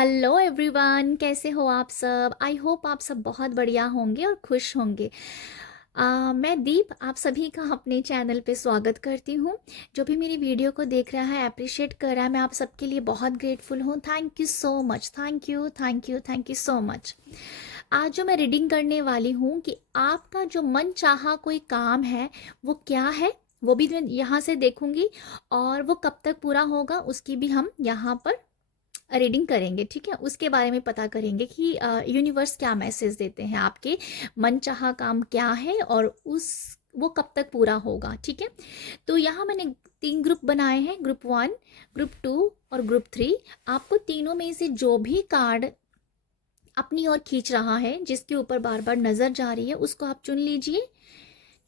Hello everyone, कैसे हो आप सब। आई होप आप सब बहुत बढ़िया होंगे और खुश होंगे। मैं दीप आप सभी का अपने चैनल पे स्वागत करती हूँ। जो भी मेरी वीडियो को देख रहा है, अप्रिशिएट कर रहा है, मैं आप सबके लिए बहुत ग्रेटफुल हूँ। Thank you so much, thank you thank you thank you so much. आज जो मैं रीडिंग करने वाली हूँ कि आपका जो मन चाहा कोई काम है वो क्या है, वो भी मैं यहाँ से देखूंगी और वो कब तक पूरा होगा उसकी भी हम यहाँ पर रीडिंग करेंगे। ठीक है, उसके बारे में पता करेंगे कि यूनिवर्स क्या मैसेज देते हैं, आपके मनचाहा काम क्या है और उस वो कब तक पूरा होगा। ठीक है, तो यहाँ मैंने 3 ग्रुप बनाए हैं, ग्रुप 1, ग्रुप 2 और ग्रुप 3। आपको तीनों में से जो भी कार्ड अपनी ओर खींच रहा है, जिसके ऊपर बार बार नज़र जा रही है, उसको आप चुन लीजिए।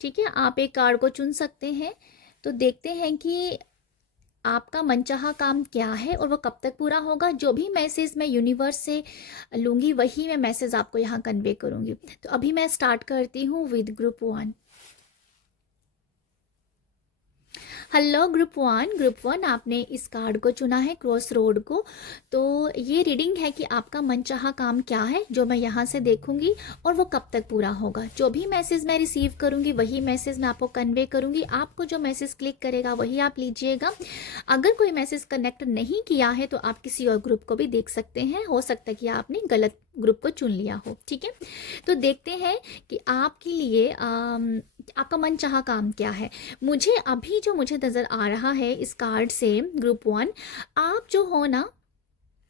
ठीक है, आप एक कार्ड को चुन सकते हैं। तो देखते हैं कि आपका मनचाहा काम क्या है और वो कब तक पूरा होगा। जो भी मैसेज मैं यूनिवर्स से लूँगी वही मैं मैसेज आपको यहाँ कन्वे करूँगी। तो अभी मैं स्टार्ट करती हूँ विद ग्रुप 1। हेलो ग्रुप 1, आपने इस कार्ड को चुना है, क्रॉस रोड को। तो ये रीडिंग है कि आपका मनचाहा काम क्या है, जो मैं यहाँ से देखूंगी और वो कब तक पूरा होगा। जो भी मैसेज मैं रिसीव करूंगी वही मैसेज मैं आपको कन्वे करूंगी। आपको जो मैसेज क्लिक करेगा वही आप लीजिएगा। अगर कोई मैसेज कनेक्ट नहीं किया है तो आप किसी और ग्रुप को भी देख सकते हैं, हो सकता है कि आपने गलत ग्रुप को चुन लिया हो। ठीक है, तो देखते हैं कि आपके लिए आपका मनचाहा काम क्या है। मुझे अभी जो मुझे नज़र आ रहा है इस कार्ड से, ग्रुप 1, आप जो हो ना,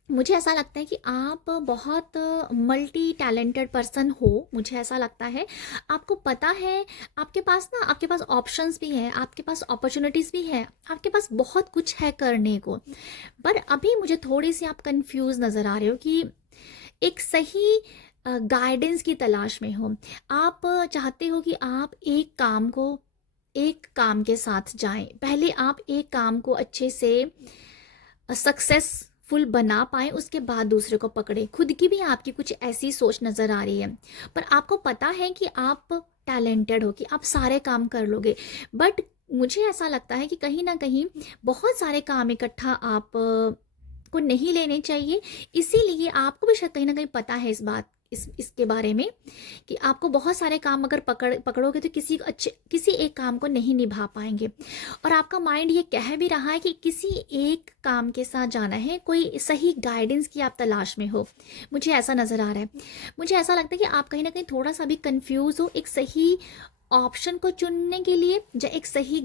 मुझे ऐसा लगता है कि आप बहुत मल्टी टैलेंटेड पर्सन हो। मुझे ऐसा लगता है, आपको पता है, आपके पास ऑप्शंस भी हैं, आपके पास अपॉर्चुनिटीज़ भी है, आपके पास बहुत कुछ है करने को। पर अभी मुझे थोड़ी सी आप कंफ्यूज नज़र आ रहे हो कि एक सही गाइडेंस की तलाश में हो। आप चाहते हो कि आप एक काम के साथ जाएं। पहले आप एक काम को अच्छे से सक्सेसफुल बना पाए, उसके बाद दूसरे को पकड़े। खुद की भी आपकी कुछ ऐसी सोच नज़र आ रही है, पर आपको पता है कि आप टैलेंटेड हो, कि आप सारे काम कर लोगे। बट मुझे ऐसा लगता है कि कहीं ना कहीं बहुत सारे काम इकट्ठा आप को नहीं लेने चाहिए। इसीलिए आपको भी शायद कहीं ना कहीं पता है इसके बारे में कि आपको बहुत सारे काम अगर पकड़ोगे तो किसी एक काम को नहीं निभा पाएंगे। और आपका माइंड ये कह भी रहा है कि किसी एक काम के साथ जाना है, कोई सही गाइडेंस की आप तलाश में हो। मुझे ऐसा नज़र आ रहा है। मुझे ऐसा लगता है कि आप कहीं ना कहीं थोड़ा सा भी कंफ्यूज हो एक सही ऑप्शन को चुनने के लिए, या एक सही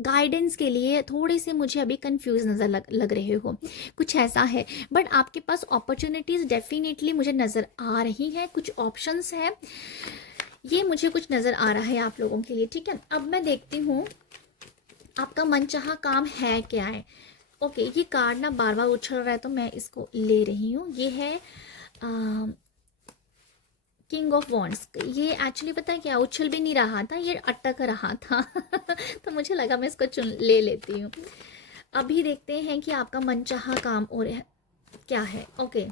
गाइडेंस के लिए थोड़े से मुझे अभी कंफ्यूज नज़र लग रहे हो, कुछ ऐसा है। बट आपके पास अपॉर्चुनिटीज़ डेफिनेटली मुझे नज़र आ रही हैं, कुछ ऑप्शंस हैं, ये मुझे कुछ नज़र आ रहा है आप लोगों के लिए। ठीक है, अब मैं देखती हूँ आपका मनचाहा काम है क्या है। ओके, ये कार्ड ना बार बार उछल रहा है तो मैं इसको ले रही हूँ। ये है किंग ऑफ वॉन्ड्स। ये एक्चुअली पता है क्या, उछल भी नहीं रहा था, ये अटक रहा था तो मुझे लगा मैं इसको चुन ले लेती हूँ। अभी देखते हैं कि आपका मनचाहा काम और क्या है। ओके,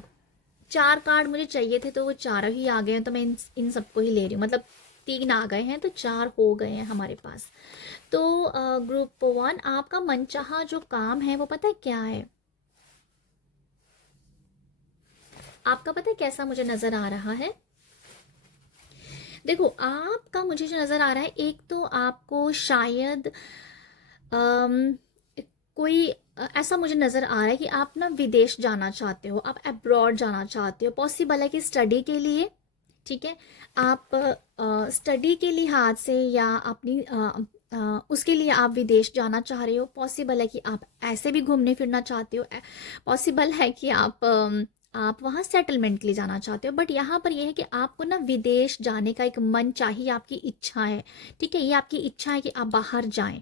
4 कार्ड मुझे चाहिए थे तो वो 4 ही आ गए हैं, तो मैं इन सबको ही ले रही हूँ। मतलब 3 आ गए हैं तो 4 हो गए हैं हमारे पास। तो ग्रुप 1, आपका मनचाहा जो काम है वो पता है क्या है। आपका पता है कैसा मुझे नज़र आ रहा है। देखो, आपका मुझे जो नज़र आ रहा है, एक तो आपको शायद अम, कोई ऐसा मुझे नज़र आ रहा है कि आप ना विदेश जाना चाहते हो, आप अब्रॉड जाना चाहते हो। पॉसिबल है कि स्टडी के लिए। ठीक है, आप स्टडी के लिहाज से या अपनी उसके लिए आप विदेश जाना चाह रहे हो। पॉसिबल है कि आप ऐसे भी घूमने फिरना चाहते हो। पॉसिबल है कि आप वहाँ सेटलमेंट के लिए जाना चाहते हो। बट यहाँ पर यह है कि आपको ना विदेश जाने का एक मन चाहिए, आपकी इच्छा है। ठीक है, ये आपकी इच्छा है कि आप बाहर जाएं,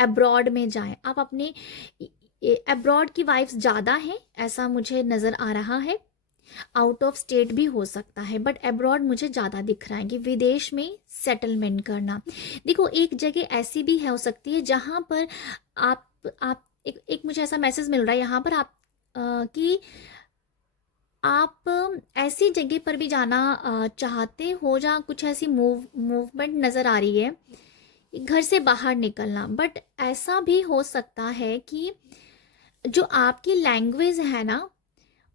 अब्रॉड में जाएं। आप अपने अब्रॉड की वाइफ्स ज़्यादा हैं, ऐसा मुझे नज़र आ रहा है। आउट ऑफ स्टेट भी हो सकता है, बट अब्रॉड मुझे ज़्यादा दिख रहा है कि विदेश में सेटलमेंट करना। देखो, एक जगह ऐसी भी है, हो सकती है जहाँ पर आप एक मुझे ऐसा मैसेज मिल रहा है यहाँ पर आप कि आप ऐसी जगह पर भी जाना चाहते हो जहाँ कुछ ऐसी मूवमेंट नज़र आ रही है, घर से बाहर निकलना। बट ऐसा भी हो सकता है कि जो आपकी लैंग्वेज है ना,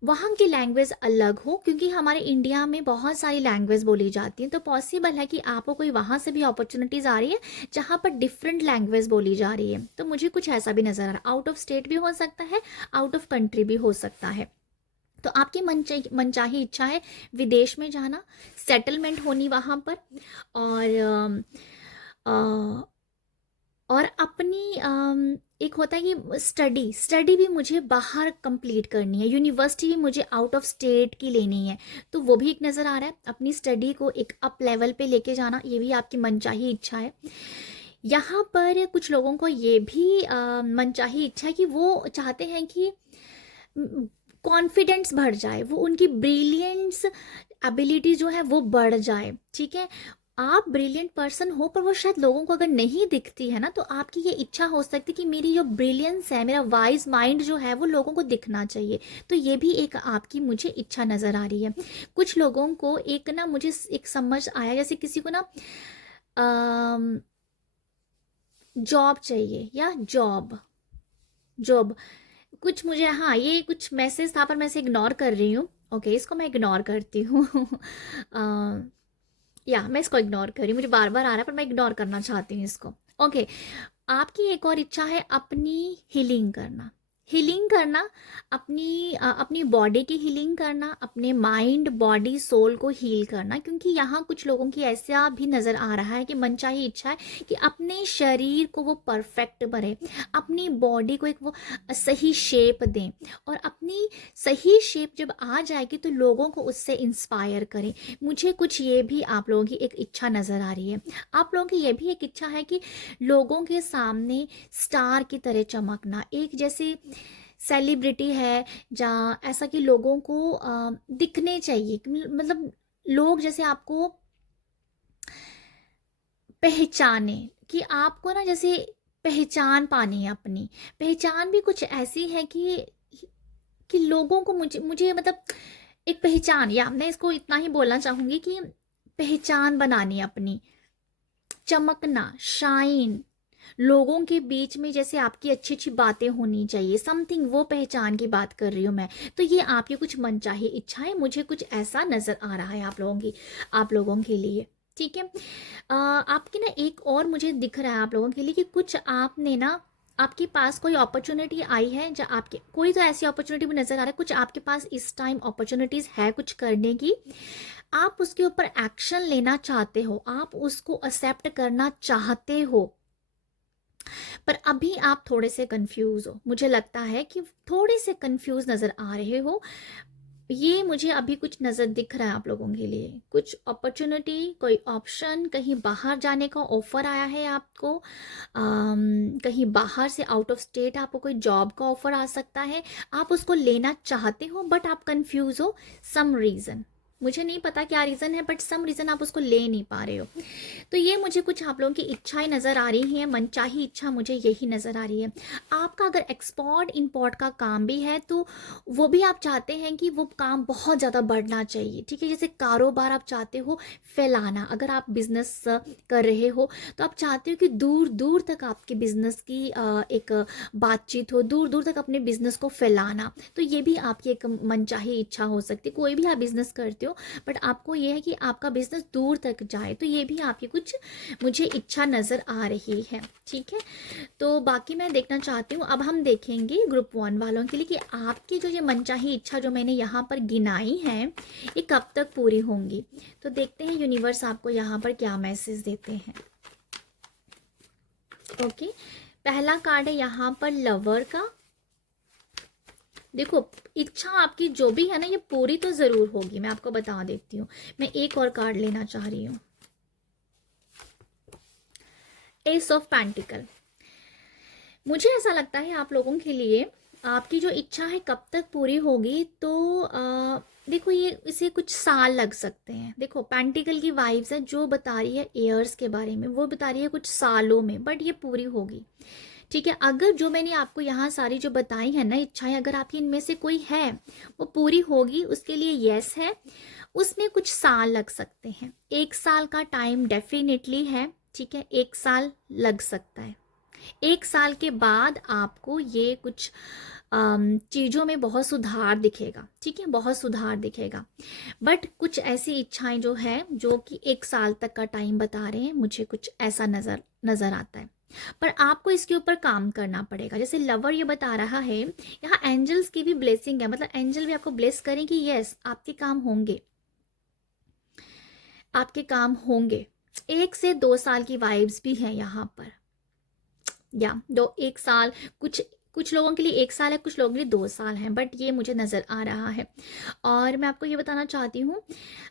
वहाँ की लैंग्वेज अलग हो, क्योंकि हमारे इंडिया में बहुत सारी लैंग्वेज बोली जाती हैं, तो पॉसिबल है कि आपको कोई वहाँ से भी अपॉर्चुनिटीज़ आ रही है जहाँ पर डिफरेंट लैंग्वेज बोली जा रही है। तो मुझे कुछ ऐसा भी नज़र आ रहा है, आउट ऑफ स्टेट भी हो सकता है, आउट ऑफ कंट्री भी हो सकता है। तो आपकी मनचाही इच्छा है विदेश में जाना, सेटलमेंट होनी वहाँ पर, और अ, और अपनी एक होता है कि स्टडी भी मुझे बाहर कंप्लीट करनी है, यूनिवर्सिटी भी मुझे आउट ऑफ स्टेट की लेनी है, तो वो भी एक नज़र आ रहा है। अपनी स्टडी को एक अप लेवल पे लेके जाना, ये भी आपकी मनचाही इच्छा है। यहाँ पर कुछ लोगों को ये भी मनचाही इच्छा है कि वो चाहते हैं कि कॉन्फिडेंस बढ़ जाए, वो उनकी ब्रिलियंस एबिलिटी जो है वो बढ़ जाए। ठीक है, आप ब्रिलियंट पर्सन हो, पर वो शायद लोगों को अगर नहीं दिखती है ना, तो आपकी ये इच्छा हो सकती है कि मेरी जो ब्रिलियंस है, मेरा वाइज माइंड जो है वो लोगों को दिखना चाहिए। तो ये भी एक आपकी मुझे इच्छा नज़र आ रही है। कुछ लोगों को एक ना, मुझे एक समझ आया, जैसे किसी को ना जॉब चाहिए, या जॉब जॉब कुछ मुझे, हाँ ये कुछ मैसेज था पर मैं इसे इग्नोर कर रही हूँ। ओके, इसको मैं इग्नोर करती हूँ। या मैं इसको इग्नोर कर रही हूँ, मुझे बार बार आ रहा है पर मैं इग्नोर करना चाहती हूँ इसको। ओके, आपकी एक और इच्छा है अपनी हीलिंग करना, हीलिंग करना, अपनी बॉडी की हीलिंग करना, अपने माइंड बॉडी सोल को हील करना, क्योंकि यहाँ कुछ लोगों की ऐसा भी नज़र आ रहा है कि मनचाही इच्छा है कि अपने शरीर को वो परफेक्ट बने, अपनी बॉडी को एक वो सही शेप दें, और अपनी सही शेप जब आ जाएगी तो लोगों को उससे इंस्पायर करें। मुझे कुछ ये भी आप लोगों की एक इच्छा नज़र आ रही है। आप लोगों की ये भी एक इच्छा है कि लोगों के सामने स्टार की तरह चमकना, एक जैसे सेलिब्रिटी है जहाँ ऐसा कि लोगों को दिखने चाहिए मतलब लोग जैसे आपको पहचाने, कि आपको ना जैसे पहचान पानी है, अपनी पहचान भी कुछ ऐसी है कि लोगों को मुझे मुझे मतलब एक पहचान, या मैं इसको इतना ही बोलना चाहूँगी कि पहचान बनानी है अपनी, चमकना, शाइन, लोगों के बीच में जैसे आपकी अच्छी अच्छी बातें होनी चाहिए, समथिंग, वो पहचान की बात कर रही हूँ मैं। तो ये आपकी कुछ मनचाही इच्छाएं, मुझे कुछ ऐसा नज़र आ रहा है आप लोगों के लिए। ठीक है, आपकी ना एक और मुझे दिख रहा है आप लोगों के लिए कि कुछ आपने ना, आपके पास कोई अपॉर्चुनिटी आई है, जो आपके कोई तो ऐसी अपॉर्चुनिटी भी नज़र आ रहा है, कुछ आपके पास इस टाइम अपॉर्चुनिटीज़ है कुछ करने की, आप उसके ऊपर एक्शन लेना चाहते हो, आप उसको एक्सेप्ट करना चाहते हो, पर अभी आप थोड़े से कंफ्यूज हो, मुझे लगता है कि थोड़े से कंफ्यूज नज़र आ रहे हो। ये मुझे अभी कुछ नज़र दिख रहा है आप लोगों के लिए, कुछ अपॉर्चुनिटी, कोई ऑप्शन, कहीं बाहर जाने का ऑफर आया है आपको, कहीं बाहर से आउट ऑफ स्टेट आपको कोई जॉब का ऑफर आ सकता है, आप उसको लेना चाहते हो बट आप कंफ्यूज हो, सम रीज़न, मुझे नहीं पता क्या रीज़न है, बट सम रीज़न आप उसको ले नहीं पा रहे हो। तो ये मुझे कुछ आप लोगों की इच्छाएं नज़र आ रही हैं, मनचाही इच्छा मुझे यही नज़र आ रही है। आपका अगर एक्सपोर्ट इंपोर्ट का काम भी है तो वो भी आप चाहते हैं कि वो काम बहुत ज़्यादा बढ़ना चाहिए। ठीक है, जैसे कारोबार आप चाहते हो फैलाना, अगर आप बिजनेस कर रहे हो तो आप चाहते हो कि दूर दूर तक आपके बिजनेस की एक बातचीत हो, दूर दूर तक अपने बिजनेस को फैलाना, तो ये भी आपकी एक मनचाही इच्छा हो सकती है। कोई भी आप बिजनेस करते हो बट आपको ये है कि आपका बिजनेस दूर तक जाए, तो ये भी आपकी कुछ मुझे इच्छा नज़र आ रही है। ठीक है, तो बाकी मैं देखना चाहती हूँ, अब हम देखेंगे ग्रुप 1 वालों के लिए कि आपकी जो ये मनचाही इच्छा जो मैंने यहाँ पर गिनाई है ये कब तक पूरी होंगी। तो देखते हैं यूनिवर्स आपको यहाँ पर क्या मैसेज देते हैं। ओके, पहला कार्ड है यहाँ पर लवर का। देखो, इच्छा आपकी जो भी है ना ये पूरी तो ज़रूर होगी, मैं आपको बता देती हूँ। मैं एक और कार्ड लेना चाह रही हूँ, एस ऑफ पेंटिकल। मुझे ऐसा लगता है आप लोगों के लिए आपकी जो इच्छा है कब तक पूरी होगी, तो देखो ये इसे कुछ साल लग सकते हैं। देखो पेंटिकल की वाइब्स है जो बता रही है ईयर्स के बारे में, वो बता रही है कुछ सालों में, बट ये पूरी होगी। ठीक है, अगर जो मैंने आपको यहाँ सारी जो बताई है ना इच्छाएं, अगर आपकी इनमें से कोई है वो पूरी होगी, उसके लिए यस है, उसमें कुछ साल लग सकते हैं, 1 साल का टाइम डेफिनेटली है। ठीक है, 1 साल लग सकता है, 1 साल के बाद आपको ये कुछ चीज़ों में बहुत सुधार दिखेगा, ठीक है, बहुत सुधार दिखेगा। बट कुछ ऐसी इच्छाएं जो है जो कि 1 साल तक का टाइम बता रहे हैं, मुझे कुछ ऐसा नज़र नज़र आता है। पर आपको इसके ऊपर काम करना पड़ेगा। जैसे लवर ये बता रहा है, यहाँ एंजल्स की भी ब्लेसिंग है, मतलब एंजल भी आपको ब्लेस करें कि यस आपके काम होंगे, आपके काम होंगे। 1 से 2 साल की वाइब्स भी हैं यहाँ पर, या 1 साल, कुछ कुछ लोगों के लिए 1 साल है, कुछ लोगों के लिए 2 साल है, बट ये मुझे नज़र आ रहा है। और मैं आपको ये बताना चाहती हूँ,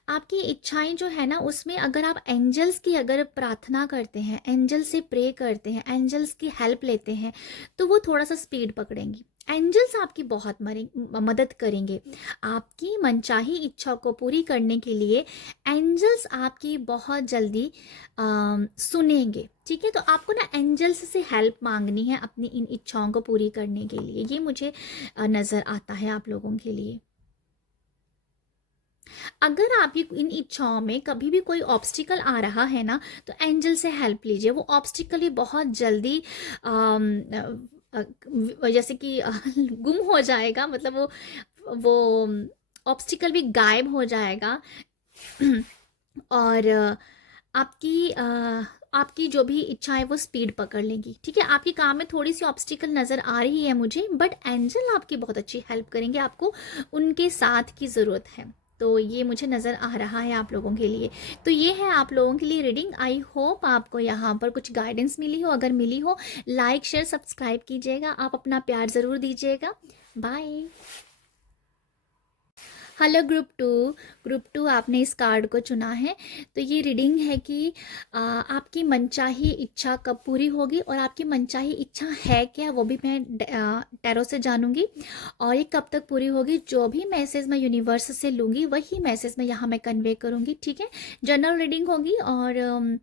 आपकी इच्छाएं जो है ना, उसमें अगर आप एंजल्स की अगर प्रार्थना करते हैं, एंजल से प्रे करते हैं, एंजल्स की हेल्प लेते हैं, तो वो थोड़ा सा स्पीड पकड़ेंगी। एंजल्स आपकी बहुत मदद करेंगे आपकी मनचाही इच्छा को पूरी करने के लिए। एंजल्स आपकी बहुत जल्दी सुनेंगे, ठीक है। तो आपको ना एंजल्स से हेल्प मांगनी है अपनी इन इच्छाओं को पूरी करने के लिए, ये मुझे नज़र आता है आप लोगों के लिए। अगर आपकी इन इच्छाओं में कभी भी कोई ऑब्स्टिकल आ रहा है ना, तो एंजल से हेल्प लीजिए, वो ऑब्स्टिकल भी बहुत जल्दी जैसे कि गुम हो जाएगा, मतलब वो ऑब्स्टिकल भी गायब हो जाएगा। और आपकी जो भी इच्छा है वो स्पीड पकड़ लेंगी, ठीक है। आपके काम में थोड़ी सी ऑब्स्टिकल नज़र आ रही है मुझे, बट एंजल आपकी बहुत अच्छी हेल्प करेंगे, आपको उनके साथ की ज़रूरत है। तो ये मुझे नज़र आ रहा है आप लोगों के लिए। तो ये है आप लोगों के लिए रीडिंग। आई होप आपको यहाँ पर कुछ गाइडेंस मिली हो। अगर मिली हो, लाइक शेयर सब्सक्राइब कीजिएगा, आप अपना प्यार ज़रूर दीजिएगा। बाय। हेलो ग्रुप टू आपने इस कार्ड को चुना है। तो ये रीडिंग है कि आपकी मनचाही इच्छा कब पूरी होगी, और आपकी मनचाही इच्छा है क्या, वो भी मैं टैरो से जानूंगी। और ये कब तक पूरी होगी, जो भी मैसेज मैं यूनिवर्स से लूँगी वही मैसेज मैं यहाँ मैं कन्वे करूँगी, ठीक है। जनरल रीडिंग होगी। और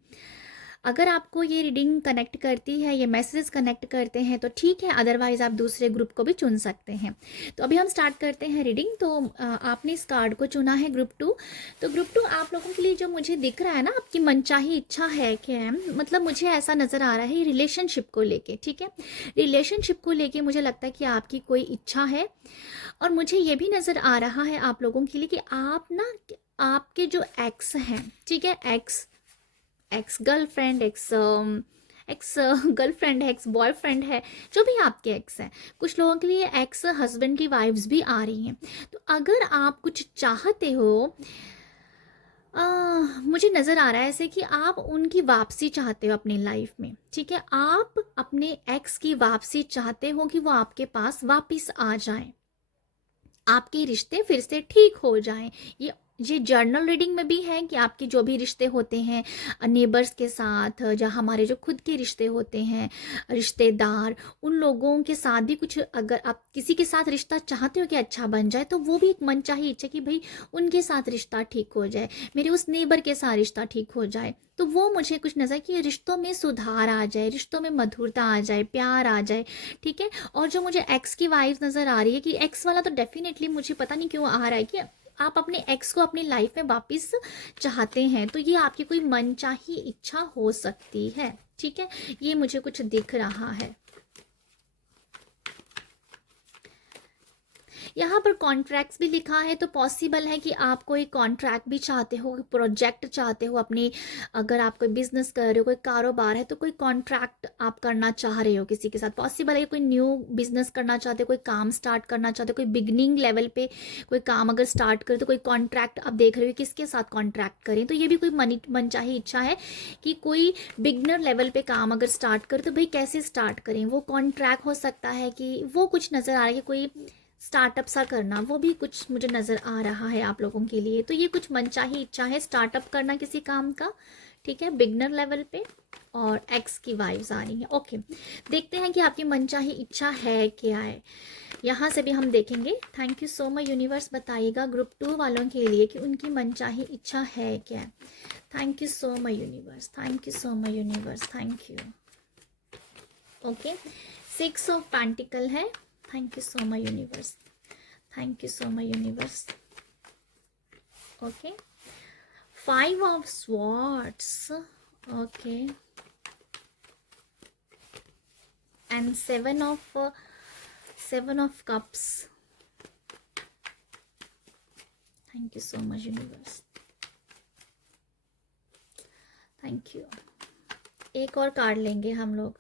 अगर आपको ये रीडिंग कनेक्ट करती है, ये मैसेज कनेक्ट करते हैं तो ठीक है, अदरवाइज आप दूसरे ग्रुप को भी चुन सकते हैं। तो अभी हम स्टार्ट करते हैं रीडिंग। तो आपने इस कार्ड को चुना है ग्रुप 2। तो ग्रुप 2 आप लोगों के लिए जो मुझे दिख रहा है ना, आपकी मनचाही इच्छा है क्या है, मतलब मुझे ऐसा नज़र आ रहा है रिलेशनशिप को लेके, ठीक है। रिलेशनशिप को लेके मुझे लगता है कि आपकी कोई इच्छा है। और मुझे ये भी नज़र आ रहा है आप लोगों के लिए कि आप ना, आपके जो एक्स हैं, ठीक है, एक्स गर्लफ्रेंड, एक्स गर्लफ्रेंड है, एक्स बॉयफ्रेंड है, जो भी आपके एक्स हैं, कुछ लोगों के लिए एक्स हस्बैंड की वाइफ्स भी आ रही हैं। तो अगर आप कुछ चाहते हो, मुझे नज़र आ रहा है ऐसे कि आप उनकी वापसी चाहते हो अपनी लाइफ में, ठीक है। आप अपने एक्स की वापसी चाहते हो कि वो आपके पास वापस आ जाए, आपके रिश्ते फिर से ठीक हो जाएं। ये जर्नल रीडिंग में भी है कि आपके जो भी रिश्ते होते हैं नेबर्स के साथ, या हमारे जो खुद के रिश्ते होते हैं, रिश्तेदार, उन लोगों के साथ भी कुछ, अगर आप किसी के साथ रिश्ता चाहते हो कि अच्छा बन जाए, तो वो भी एक मनचाही इच्छा कि भाई उनके साथ रिश्ता ठीक हो जाए, मेरे उस नेबर के साथ रिश्ता ठीक हो जाए। तो वो मुझे कुछ नज़र कि रिश्तों में सुधार आ जाए, रिश्तों में मधुरता आ जाए, प्यार आ जाए, ठीक है। और जो मुझे एक्स की वाइफ नज़र आ रही है, कि एक्स वाला तो डेफिनेटली मुझे पता नहीं क्यों आ रहा है कि आप अपने एक्स को अपनी लाइफ में वापस चाहते हैं, तो ये आपकी कोई मनचाही इच्छा हो सकती है, ठीक है। ये मुझे कुछ दिख रहा है। यहाँ पर कॉन्ट्रैक्ट्स भी लिखा है, तो पॉसिबल है कि आप कोई कॉन्ट्रैक्ट भी चाहते हो, प्रोजेक्ट चाहते हो अपनी, अगर आप कोई बिजनेस कर रहे हो, कोई कारोबार है, तो कोई कॉन्ट्रैक्ट आप करना चाह रहे हो किसी के साथ। पॉसिबल है कोई न्यू बिजनेस करना चाहते हो, कोई काम स्टार्ट करना चाहते हो, कोई बिगनिंग लेवल पे कोई काम अगर स्टार्ट करे, तो कोई कॉन्ट्रैक्ट आप देख रहे हो किसके साथ कॉन्ट्रैक्ट करें। तो ये भी कोई मनचाही इच्छा है कि कोई बिगनर लेवल पे काम अगर स्टार्ट करे, तो भाई कैसे स्टार्ट करें, वो कॉन्ट्रैक्ट हो सकता है कि वो कुछ नज़र आ रहा है कि कोई स्टार्टअप सा करना, वो भी कुछ मुझे नज़र आ रहा है आप लोगों के लिए। तो ये कुछ मनचाही इच्छा है स्टार्टअप करना किसी काम का, ठीक है, बिगनर लेवल पे। और एक्स की वाइफ्स आ रही हैं। ओके, देखते हैं कि आपकी मनचाही इच्छा है क्या है, यहाँ से भी हम देखेंगे। Thank you so much universe, बताइएगा ग्रुप 2 वालों के लिए कि उनकी मनचाही इच्छा है क्या। Thank you so much universe, thank you so much universe, thank you. Okay, 6 of pentacle है। Thank you so much universe, thank you so much universe. Okay, 5 of swords, okay, and 7 of 7 of cups, thank you so much universe, thank you. एक और card लेंगे हम लोग।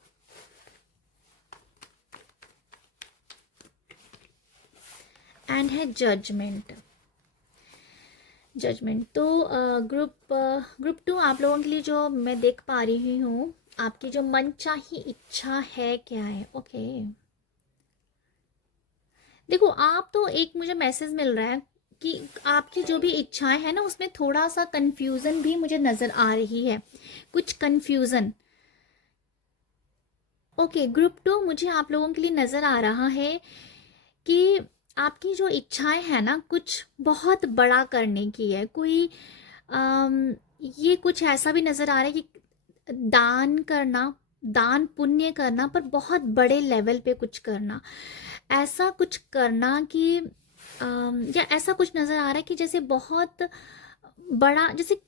And है judgement. Judgement तो group 2 आप लोगों के लिए जो मैं देख पा रही हूँ, आपकी जो मनचाही इच्छा है क्या है। ओके देखो, आप तो एक मुझे मैसेज मिल रहा है कि आपकी जो भी इच्छाएं हैं ना, उसमें थोड़ा सा कंफ्यूजन भी मुझे नजर आ रही है, कुछ कंफ्यूजन। ओके ग्रुप 2 मुझे आप लोगों के लिए नजर आ रहा है कि आपकी जो इच्छाएं हैं ना, कुछ बहुत बड़ा करने की है। कोई ये कुछ ऐसा भी नजर आ रहा है कि दान करना, दान पुण्य करना, पर बहुत बड़े लेवल पे कुछ करना, ऐसा कुछ करना कि या ऐसा कुछ नजर आ रहा है कि जैसे बहुत बड़ा, जैसे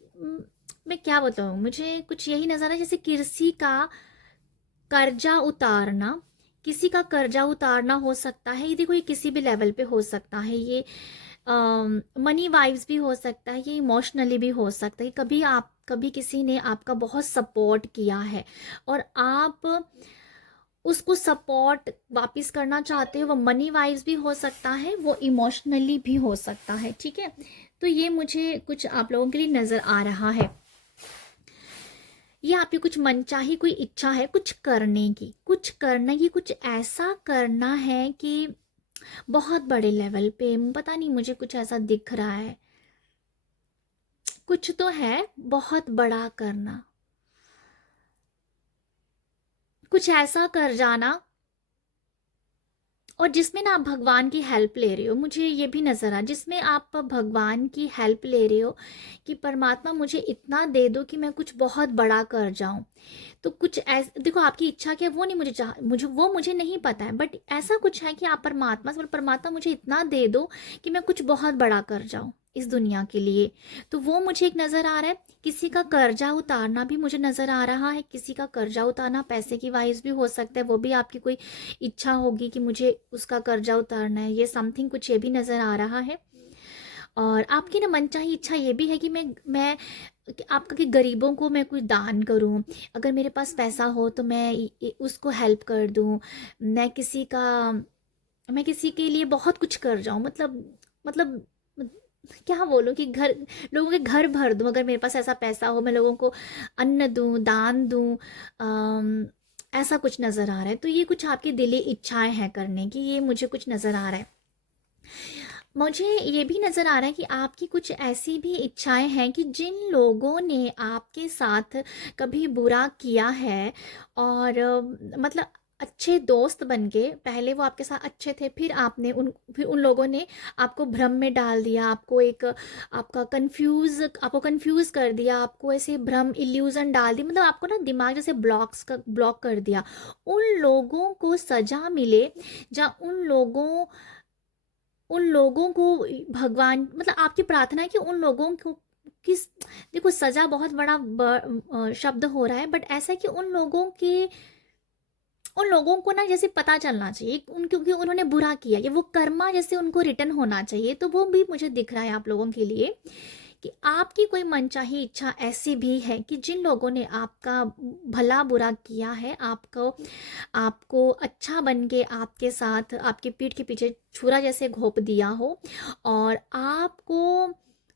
मैं क्या बताऊँ, मुझे कुछ यही नजर आ रहा है जैसे किसी का कर्जा उतारना, किसी का कर्जा उतारना हो सकता है। ये देखो, ये किसी भी लेवल पे हो सकता है, ये मनी वाइब्स भी हो सकता है, ये इमोशनली भी हो सकता है। कभी किसी ने आपका बहुत सपोर्ट किया है और आप उसको सपोर्ट वापस करना चाहते हो। वो मनी वाइब्स भी हो सकता है, वो इमोशनली भी हो सकता है। ठीक है, तो ये मुझे कुछ आप लोगों के लिए नज़र आ रहा है। ये आपकी कुछ मनचाही कोई इच्छा है कुछ करने की, कुछ करना, ये कुछ ऐसा करना है कि बहुत बड़े लेवल पे, पता नहीं मुझे कुछ ऐसा दिख रहा है, कुछ तो है बहुत बड़ा करना, कुछ ऐसा कर जाना और जिसमें ना आप भगवान की हेल्प ले रहे हो। मुझे ये भी नज़र आ, जिसमें आप भगवान की हेल्प ले रहे हो कि परमात्मा मुझे इतना दे दो कि मैं कुछ बहुत बड़ा कर जाऊं। तो कुछ ऐसा देखो, आपकी इच्छा क्या है वो नहीं मुझे नहीं पता है, बट ऐसा कुछ है कि आप परमात्मा से, परमात्मा मुझे इतना दे दो कि मैं कुछ बहुत बड़ा कर जाऊं इस दुनिया के लिए। तो वो मुझे एक नज़र आ रहा है। किसी का कर्जा उतारना भी मुझे नज़र आ रहा है, किसी का कर्जा उतारना पैसे की वाइज भी हो सकता है, वो भी आपकी कोई इच्छा होगी कि मुझे उसका कर्जा उतारना है, ये समथिंग कुछ ये भी नज़र आ रहा है। और आपकी ना मनचाही इच्छा ये भी है कि मैं आपका कि गरीबों को मैं कुछ दान करूं, अगर मेरे पास पैसा हो तो मैं उसको हेल्प कर दूं, मैं किसी के लिए बहुत कुछ कर जाऊं, मतलब क्या बोलूं कि लोगों के घर भर दूं, अगर मेरे पास ऐसा पैसा हो, मैं लोगों को अन्न दूं, दान दूं। ऐसा कुछ नज़र आ रहा है। तो ये कुछ आपकी दिली इच्छाएं हैं करने की, ये मुझे कुछ नज़र आ रहा है। मुझे ये भी नज़र आ रहा है कि आपकी कुछ ऐसी भी इच्छाएं हैं कि जिन लोगों ने आपके साथ कभी बुरा किया है और मतलब अच्छे दोस्त बन के, पहले वो आपके साथ अच्छे थे, फिर उन लोगों ने आपको भ्रम में डाल दिया, आपको कंफ्यूज कर दिया, आपको ऐसे भ्रम इल्यूजन डाल दी, मतलब आपको ना दिमाग जैसे ब्लॉक कर दिया। उन लोगों को सजा मिले, या उन लोगों को भगवान, मतलब आपकी प्रार्थना है कि उन लोगों को किस, देखो सजा बहुत बड़ा शब्द हो रहा है, बट ऐसा है कि उन लोगों को ना जैसे पता चलना चाहिए क्योंकि उन्होंने बुरा किया, ये वो कर्मा जैसे उनको रिटर्न होना चाहिए। तो वो भी मुझे दिख रहा है आप लोगों के लिए कि आपकी कोई मनचाही इच्छा ऐसी भी है कि जिन लोगों ने आपका भला बुरा किया है, आपको आपको अच्छा बन के आपके साथ आपकी पीठ के पीछे छुरा जैसे घोंप दिया हो, और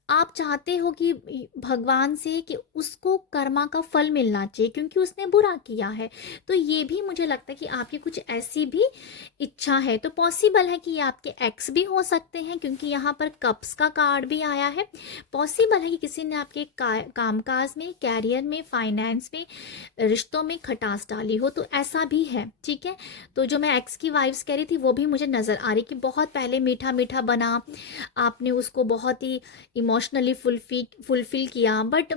आप चाहते हो कि भगवान से कि उसको कर्मा का फल मिलना चाहिए क्योंकि उसने बुरा किया है। तो ये भी मुझे लगता है कि आपकी कुछ ऐसी भी इच्छा है। तो पॉसिबल है कि ये आपके एक्स भी हो सकते हैं क्योंकि यहाँ पर कप्स का कार्ड भी आया है। पॉसिबल है कि किसी ने आपके कामकाज में, कैरियर में, फाइनेंस में, रिश्तों में खटास डाली हो, तो ऐसा भी है। ठीक है, तो जो मैं एक्स की वाइब्स कह रही थी वो भी मुझे नज़र आ रही कि बहुत पहले मीठा मीठा बना, आपने उसको बहुत ही इमोशनली फुलफिल किया, बट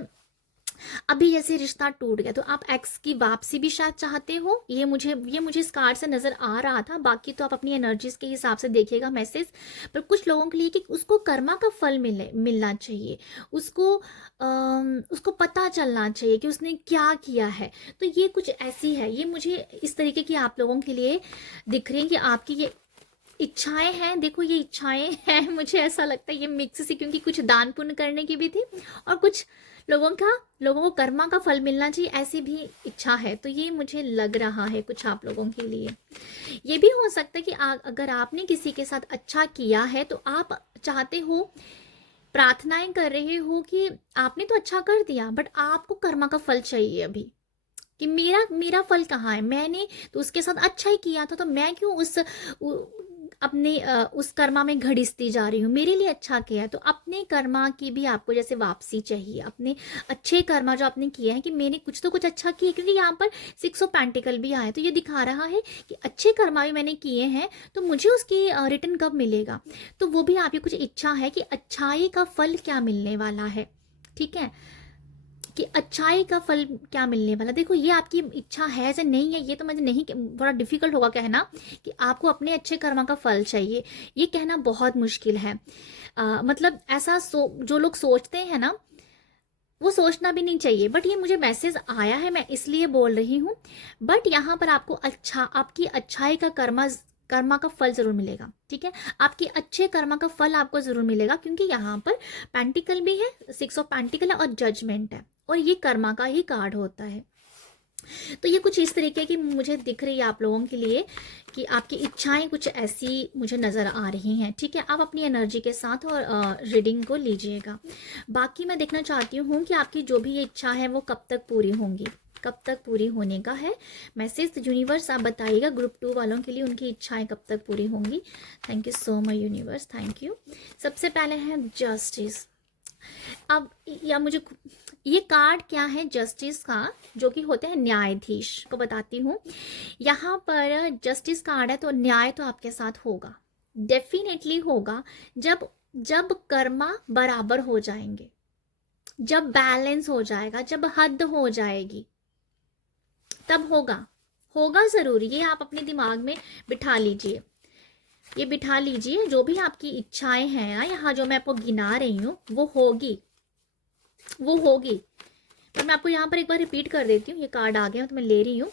अभी जैसे रिश्ता टूट गया, तो आप एक्स की वापसी भी शायद चाहते हो। ये मुझे इस कार्ड से नज़र आ रहा था। बाकी तो आप अपनी एनर्जीज के हिसाब से देखिएगा मैसेज। पर कुछ लोगों के लिए कि उसको कर्मा का फल मिलना चाहिए, उसको पता चलना चाहिए कि उसने क्या किया है। तो ये कुछ ऐसी है, ये मुझे इस तरीके की आप लोगों के लिए दिख रही है कि आपकी ये इच्छाएं हैं, देखो ये इच्छाएं हैं, मुझे ऐसा लगता है ये मिक्स सी, क्योंकि कुछ दान पुण्य करने की भी थी और कुछ लोगों को कर्मा का फल मिलना चाहिए, ऐसी भी इच्छा है। तो ये मुझे लग रहा है कुछ आप लोगों के लिए। ये भी हो सकता है कि अगर आपने किसी के साथ अच्छा किया है तो आप चाहते हो, प्रार्थनाएं कर रहे हो कि आपने तो अच्छा कर दिया बट आपको कर्मा का फल चाहिए अभी, कि मेरा मेरा फल कहाँ है, मैंने तो उसके साथ अच्छा ही किया था, तो मैं क्यों अपने उस कर्मा में घड़ीसती जा रही हूँ, मेरे लिए अच्छा किया है। तो अपने कर्मा की भी आपको जैसे वापसी चाहिए, अपने अच्छे कर्मा जो आपने किए हैं कि मैंने कुछ तो कुछ अच्छा किया, क्योंकि यहाँ पर 6 ऑफ पेंटिकल भी आए तो ये दिखा रहा है कि अच्छे कर्मा भी मैंने किए हैं, तो मुझे उसकी रिटर्न कब मिलेगा। तो वो भी आपकी कुछ इच्छा है कि अच्छाई का फल क्या मिलने वाला है, ठीक है, कि अच्छाई का फल क्या मिलने वाला। देखो ये आपकी इच्छा है या नहीं है, ये तो मुझे नहीं, बड़ा डिफिकल्ट होगा कहना कि आपको अपने अच्छे कर्मा का फल चाहिए, ये कहना बहुत मुश्किल है। मतलब ऐसा जो लोग सोचते हैं ना, वो सोचना भी नहीं चाहिए, बट ये मुझे मैसेज आया है, मैं इसलिए बोल रही हूँ। बट यहाँ पर आपको आपकी अच्छाई का कर्मा का फल जरूर मिलेगा, ठीक है, आपके अच्छे कर्मा का फल आपको जरूर मिलेगा, क्योंकि यहाँ पर पेंटिकल भी है, 6 ऑफ पेंटिकल है और जजमेंट है, और ये कर्मा का ही कार्ड होता है। तो ये कुछ इस तरीके की मुझे दिख रही है आप लोगों के लिए कि आपकी इच्छाएं कुछ ऐसी मुझे नज़र आ रही हैं, ठीक है। आप अपनी एनर्जी के साथ और रीडिंग को लीजिएगा। बाकी मैं देखना चाहती हूँ कि आपकी जो भी ये इच्छा है वो कब तक पूरी होंगी, कब तक पूरी होने का है मैसेज। तो यूनिवर्स आप बताइएगा ग्रुप 2 वालों के लिए उनकी इच्छाएं कब तक पूरी होंगी। Thank you so much universe, thank you. सबसे पहले है जस्टिस। अब या मुझे ये कार्ड क्या है जस्टिस का, जो कि होते हैं न्यायाधीश को बताती हूँ। यहाँ पर जस्टिस कार्ड है तो न्याय तो आपके साथ होगा, डेफिनेटली होगा। जब जब कर्मा बराबर हो जाएंगे, जब बैलेंस हो जाएगा, जब हद हो जाएगी, तब होगा, होगा जरूरी। ये आप अपने दिमाग में बिठा लीजिए, ये बिठा लीजिए। जो भी आपकी इच्छाएं हैं ना, यहाँ जो मैं आपको गिना रही हूँ वो होगी, वो होगी। पर मैं आपको यहाँ पर एक बार रिपीट कर देती हूँ, ये कार्ड आ गया तो मैं ले रही हूँ।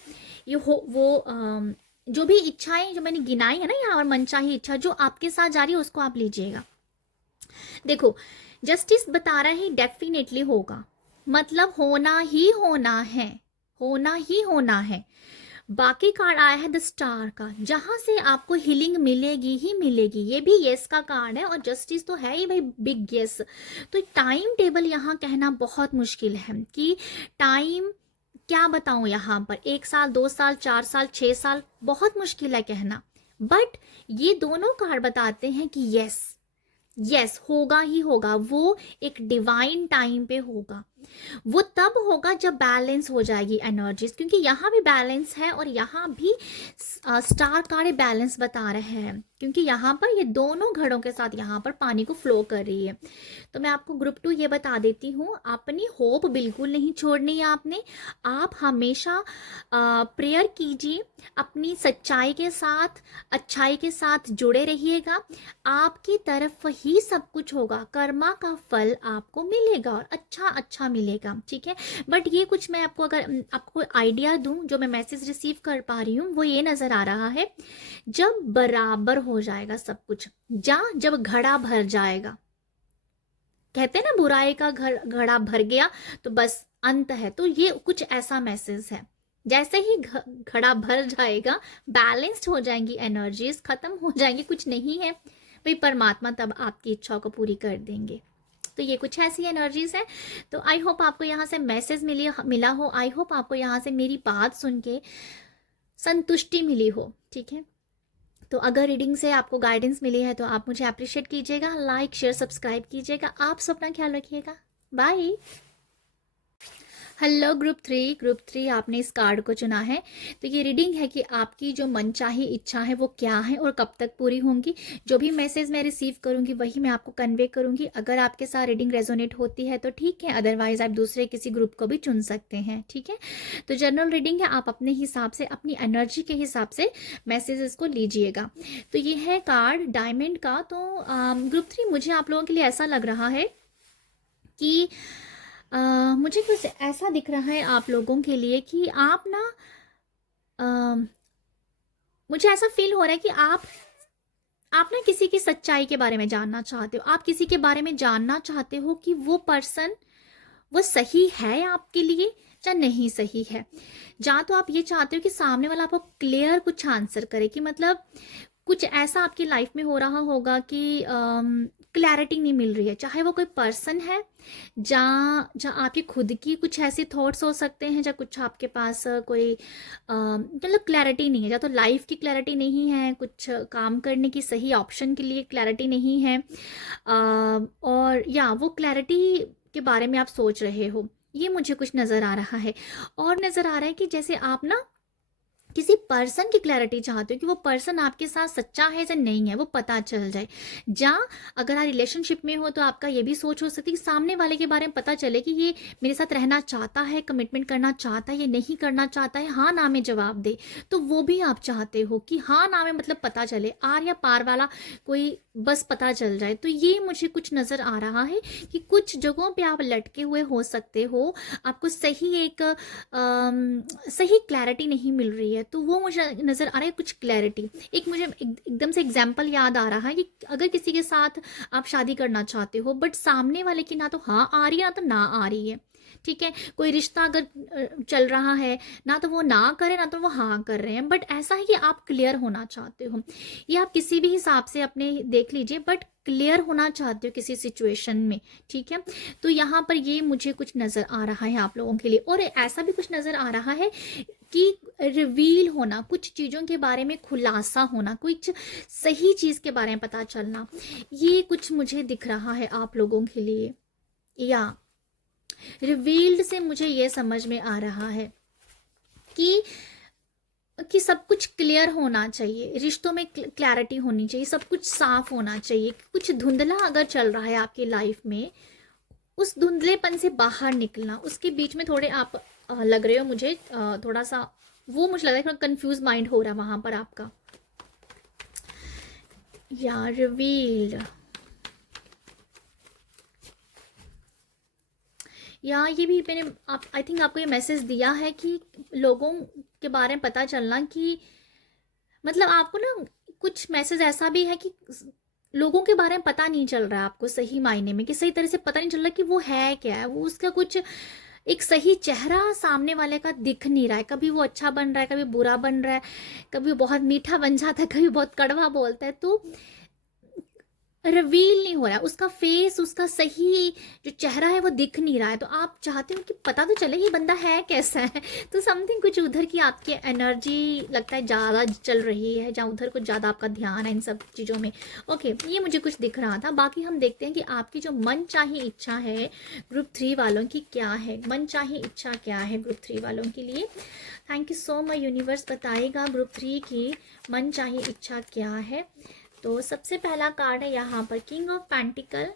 ये जो भी इच्छाएं जो मैंने गिनाई है ना यहाँ, और मनचाही इच्छा जो आपके साथ जा रही है उसको आप लीजिएगा। देखो जस्टिस बता रहा है डेफिनेटली होगा, मतलब होना ही होना है, होना ही होना है। बाकी कार्ड आया है द स्टार का, जहां से आपको हीलिंग मिलेगी ही मिलेगी। ये भी यस का कार्ड है और जस्टिस तो है ही भाई, बिग यस। तो टाइम टेबल यहाँ कहना बहुत मुश्किल है कि टाइम क्या बताऊं, यहाँ पर 1 साल 2 साल 4 साल 6 साल बहुत मुश्किल है कहना। बट ये दोनों कार्ड बताते हैं कि यस यस होगा ही होगा, वो एक डिवाइन टाइम पे होगा। वो तब होगा जब बैलेंस हो जाएगी एनर्जीज, क्योंकि यहाँ भी बैलेंस है और यहाँ भी स्टार कार्ड बैलेंस बता रहे हैं, क्योंकि यहाँ पर ये दोनों घड़ों के साथ यहाँ पर पानी को फ्लो कर रही है। तो मैं आपको ग्रुप 2 ये बता देती हूँ, अपनी होप बिल्कुल नहीं छोड़नी है आपने। आप हमेशा प्रेयर कीजिए, अपनी सच्चाई के साथ अच्छाई के साथ जुड़े रहिएगा, आपकी तरफ ही सब कुछ होगा, कर्मा का फल आपको मिलेगा और अच्छा अच्छा मिलेगा, ठीक है। बट ये कुछ मैं आपको अगर आपको आइडिया दूं, जो मैं मैसेज रिसीव कर पा रही हूँ वो ये नजर आ रहा है, जब बराबर हो जाएगा सब कुछ, जब घड़ा भर जाएगा, कहते हैं ना बुराई का घड़ा भर गया तो बस अंत है। तो ये कुछ ऐसा मैसेज है, जैसे ही घड़ा भर जाएगा, बैलेंस्ड हो जाएंगी एनर्जीज, खत्म हो जाएंगी, कुछ नहीं है भाई, परमात्मा तब आपकी इच्छा को पूरी कर देंगे। तो ये कुछ ऐसी एनर्जीज है। तो आई होप आपको यहाँ से मैसेज मिला हो, आई होप आपको यहाँ से मेरी बात सुन के संतुष्टि मिली हो, ठीक है। तो अगर रीडिंग से आपको गाइडेंस मिली है तो आप मुझे अप्रिशिएट कीजिएगा, लाइक शेयर सब्सक्राइब कीजिएगा। आप सब अपना ख्याल रखिएगा, बाय। हेलो ग्रुप 3 आपने इस कार्ड को चुना है। तो ये रीडिंग है कि आपकी जो मनचाही इच्छा है वो क्या है और कब तक पूरी होंगी। जो भी मैसेज मैं रिसीव करूंगी वही मैं आपको कन्वे करूंगी। अगर आपके साथ रीडिंग रेजोनेट होती है तो ठीक है, अदरवाइज आप दूसरे किसी ग्रुप को भी चुन सकते हैं, ठीक है। तो जनरल रीडिंग है, आप अपने हिसाब से अपनी एनर्जी के हिसाब से मैसेजेस को लीजिएगा। तो ये है कार्ड डायमंड का। तो ग्रुप 3 मुझे आप लोगों के लिए ऐसा लग रहा है कि मुझे कुछ ऐसा दिख रहा है आप लोगों के लिए कि आप ना मुझे ऐसा फील हो रहा है कि आप आप ना किसी की सच्चाई के बारे में जानना चाहते हो, आप किसी के बारे में जानना चाहते हो कि वो पर्सन वो सही है आपके लिए या नहीं सही है। या तो आप ये चाहते हो कि सामने वाला आपको क्लियर कुछ आंसर करे, कि मतलब कुछ ऐसा आपकी लाइफ में हो रहा होगा कि क्लैरिटी नहीं मिल रही है, चाहे वो कोई पर्सन है, जहाँ जहाँ आपकी खुद की कुछ ऐसे थॉट्स हो सकते हैं, या कुछ आपके पास कोई मतलब क्लैरिटी नहीं है, या तो लाइफ की क्लैरिटी नहीं है, कुछ काम करने की सही ऑप्शन के लिए क्लैरिटी नहीं है, और या वो क्लैरिटी के बारे में आप सोच रहे हो, ये मुझे कुछ नज़र आ रहा है। और नज़र आ रहा है कि जैसे आप ना किसी पर्सन की क्लैरिटी चाहते हो कि वो पर्सन आपके साथ सच्चा है या नहीं है, वो पता चल जाए। या अगर आप रिलेशनशिप में हो तो आपका ये भी सोच हो सकती है कि सामने वाले के बारे में पता चले कि ये मेरे साथ रहना चाहता है, कमिटमेंट करना चाहता है, ये नहीं करना चाहता है, हाँ ना में जवाब दे। तो वो भी आप चाहते हो कि हाँ ना में मतलब पता चले, आर या पार वाला कोई बस पता चल जाए। तो ये मुझे कुछ नज़र आ रहा है कि कुछ जगहों पे आप लटके हुए हो सकते हो, आपको सही एक सही क्लैरिटी नहीं मिल रही है। तो वो मुझे नज़र आ रहा है कुछ क्लैरिटी। एक मुझे एकदम से एग्जाम्पल याद आ रहा है कि अगर किसी के साथ आप शादी करना चाहते हो, बट सामने वाले की ना तो हाँ आ रही है ना तो ना आ रही है, ठीक है। कोई रिश्ता अगर चल रहा है, ना तो वो ना करे ना तो वो हाँ कर रहे हैं, बट ऐसा है कि आप क्लियर होना चाहते हो। ये आप किसी भी हिसाब से अपने देख लीजिए, बट क्लियर होना चाहते हो किसी सिचुएशन में, ठीक है। तो यहाँ पर ये मुझे कुछ नज़र आ रहा है आप लोगों के लिए। और ऐसा भी कुछ नज़र आ रहा है कि रिवील होना, कुछ चीज़ों के बारे में खुलासा होना, कुछ सही चीज़ के बारे में पता चलना, ये कुछ मुझे दिख रहा है आप लोगों के लिए। या रिवील्ड से मुझे ये समझ में आ रहा है कि सब कुछ क्लियर होना चाहिए, रिश्तों में क्लैरिटी होनी चाहिए, सब कुछ साफ होना चाहिए। कुछ धुंधला अगर चल रहा है आपकी लाइफ में, उस धुंधलेपन से बाहर निकलना। उसके बीच में थोड़े आप लग रहे हो मुझे, थोड़ा सा वो मुझे लग रहा है थोड़ा कंफ्यूज माइंड हो रहा है वहां पर आपका। या रिवील्ड, या ये भी मैंने आप आई थिंक आपको ये मैसेज दिया है कि लोगों के बारे में पता चलना, कि मतलब आपको ना कुछ मैसेज ऐसा भी है कि लोगों के बारे में पता नहीं चल रहा है आपको सही मायने में, कि सही तरह से पता नहीं चल रहा कि वो है क्या है, वो उसका कुछ एक सही चेहरा सामने वाले का दिख नहीं रहा है। कभी वो अच्छा बन रहा है, कभी बुरा बन रहा है, कभी वो बहुत मीठा बन जाता है, कभी बहुत कड़वा बोलता है। तो रिवील नहीं हो रहा है उसका फेस, उसका सही जो चेहरा है वो दिख नहीं रहा है। तो आप चाहते हो कि पता तो चले ये बंदा है कैसा है। तो समथिंग कुछ उधर की आपकी एनर्जी लगता है ज़्यादा चल रही है, जहाँ उधर कुछ ज़्यादा आपका ध्यान है इन सब चीज़ों में। ओके, ये मुझे कुछ दिख रहा था। बाकी हम देखते हैं कि आपकी जो मन चाही इच्छा है ग्रुप 3 वालों की क्या है, मन चाही इच्छा क्या है ग्रुप 3 वालों के लिए। Thank you so much universe, बताइएगा ग्रुप 3 की मन चाही इच्छा क्या है। तो सबसे पहला कार्ड है यहाँ पर king of pentacle.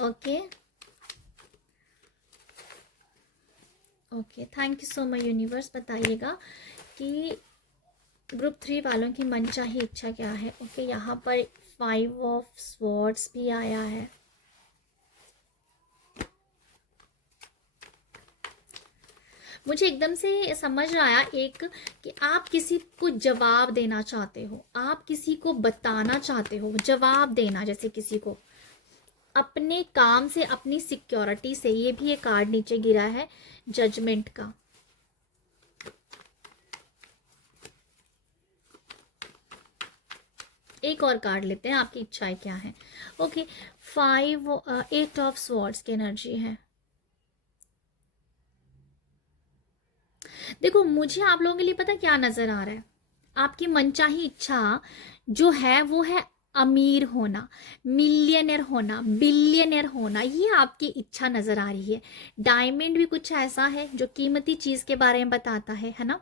Okay okay, thank you so much universe, बताइएगा कि ग्रुप 3 वालों की मनचाही इच्छा क्या है। ओके, यहाँ पर 5 ऑफ स्वॉर्ड्स भी आया है। मुझे एकदम से समझ आया एक कि आप किसी को जवाब देना चाहते हो, आप किसी को बताना चाहते हो, जवाब देना, जैसे किसी को अपने काम से, अपनी सिक्योरिटी से। ये भी एक कार्ड नीचे गिरा है जजमेंट का। एक और कार्ड लेते हैं, आपकी इच्छाएं क्या है। ओके, 8 ऑफ स्वॉर्ड्स की एनर्जी है। देखो, मुझे आप लोगों के लिए पता क्या नजर आ रहा है, आपकी मनचाही इच्छा जो है वो है अमीर होना, मिलियनर होना, बिलियनर होना, ये आपकी इच्छा नजर आ रही है। डायमंड भी कुछ ऐसा है जो कीमती चीज के बारे में बताता है ना।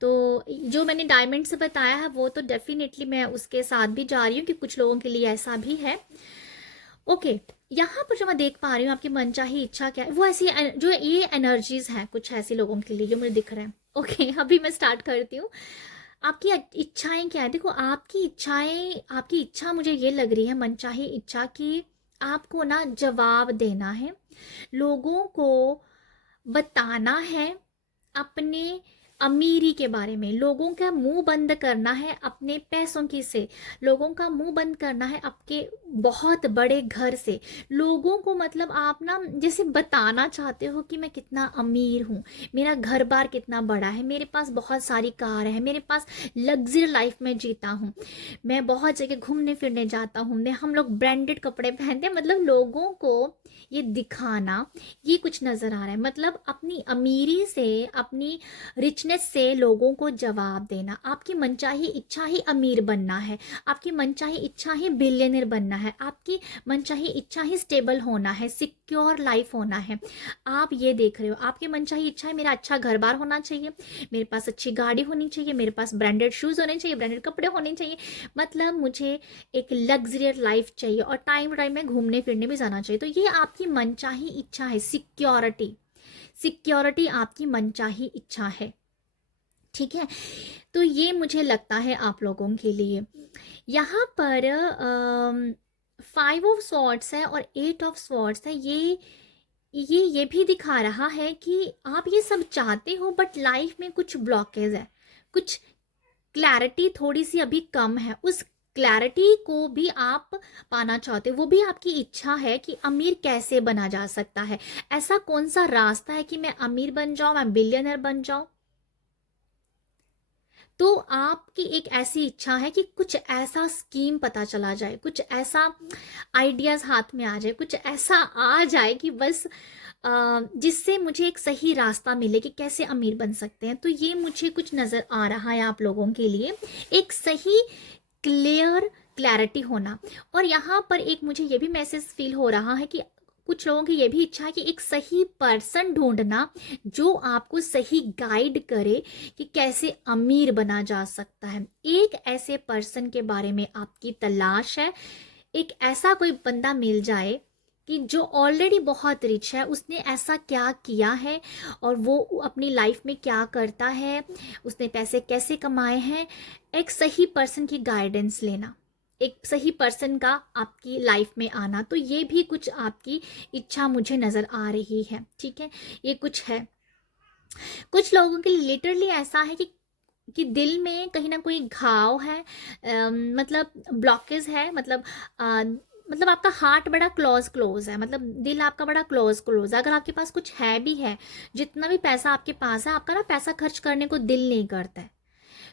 तो जो मैंने डायमंड से बताया है वो तो डेफिनेटली मैं उसके साथ भी जा रही हूँ कि कुछ लोगों के लिए ऐसा भी है। ओके, यहाँ पर जो मैं देख पा रही हूँ आपकी मनचाही इच्छा क्या है, वो ऐसी जो ये एनर्जीज हैं कुछ ऐसे लोगों के लिए जो मुझे दिख रहे हैं। ओके, अभी मैं स्टार्ट करती हूँ। आपकी इच्छाएं क्या है। देखो, आपकी इच्छाएं, आपकी इच्छा मुझे ये लग रही है मनचाही इच्छा की आपको ना जवाब देना है, लोगों को बताना है, अपने अमीरी के बारे में, लोगों का मुंह बंद करना है अपने पैसों की से, लोगों का मुंह बंद करना है आपके बहुत बड़े घर से, लोगों को मतलब आप ना जैसे बताना चाहते हो कि मैं कितना अमीर हूँ, मेरा घर बार कितना बड़ा है, मेरे पास बहुत सारी कार है, मेरे पास लग्जरी लाइफ में जीता हूँ, मैं बहुत जगह घूमने फिरने जाता हूँ, हम लोग ब्रांडेड कपड़े पहनते हैं, मतलब लोगों को ये दिखाना, ये कुछ नज़र आ रहा है। मतलब अपनी अमीरी से, अपनी रिचनेस से लोगों को जवाब देना, आपकी मनचाही इच्छा ही अमीर बनना है, आपकी मनचाही इच्छा ही बिलियनर बनना है, आपकी मनचाही इच्छा ही स्टेबल होना है, सिक्योर लाइफ होना है। आप ये देख रहे हो, आपकी मनचाही इच्छा है मेरा अच्छा घर बार होना चाहिए, मेरे पास अच्छी गाड़ी होनी चाहिए, मेरे पास ब्रांडेड शूज़ होने चाहिए, ब्रांडेड कपड़े होने चाहिए, मतलब मुझे एक लग्जरियस लाइफ चाहिए और टाइम टू टाइम में घूमने फिरने भी जाना चाहिए। तो ये आपकी मनचाही इच्छा है, सिक्योरिटी, सिक्योरिटी आपकी मनचाही इच्छा है, ठीक है। तो ये मुझे लगता है आप लोगों के लिए यहाँ पर 5 ऑफ स्वॉर्ड्स है और 8 ऑफ स्वॉर्ड्स है। ये भी दिखा रहा है कि आप ये सब चाहते हो बट लाइफ में कुछ ब्लॉकेज है, कुछ क्लैरिटी थोड़ी सी अभी कम है, उस क्लैरिटी को भी आप पाना चाहते हो, वो भी आपकी इच्छा है कि अमीर कैसे बना जा सकता है, ऐसा कौन सा रास्ता है कि मैं अमीर बन जाऊं, मैं बिलियनर बन जाऊं। तो आपकी एक ऐसी इच्छा है कि कुछ ऐसा स्कीम पता चला जाए, कुछ ऐसा आइडियाज हाथ में आ जाए, कुछ ऐसा आ जाए कि बस जिससे मुझे एक सही रास्ता मिले कि कैसे अमीर बन सकते हैं। तो ये मुझे कुछ नज़र आ रहा है आप लोगों के लिए, एक सही क्लैरिटी होना। और यहाँ पर एक मुझे ये भी मैसेज फील हो रहा है कि कुछ लोगों की ये भी इच्छा है कि एक सही पर्सन ढूंढना जो आपको सही गाइड करे कि कैसे अमीर बना जा सकता है। एक ऐसे पर्सन के बारे में आपकी तलाश है, एक ऐसा कोई बंदा मिल जाए कि जो ऑलरेडी बहुत रिच है, उसने ऐसा क्या किया है और वो अपनी लाइफ में क्या करता है, उसने पैसे कैसे कमाए हैं, एक सही पर्सन की गाइडेंस लेना, एक सही पर्सन का आपकी लाइफ में आना। तो ये भी कुछ आपकी इच्छा मुझे नज़र आ रही है, ठीक है। ये कुछ है, कुछ लोगों के लिए लिटरली ऐसा है कि दिल में कहीं ना कोई घाव है, मतलब ब्लॉकेज है, मतलब आपका हार्ट बड़ा क्लोज है, मतलब दिल आपका बड़ा क्लोज है। अगर आपके पास कुछ है भी है, जितना भी पैसा आपके पास है, आपका ना पैसा खर्च करने को दिल नहीं करता है।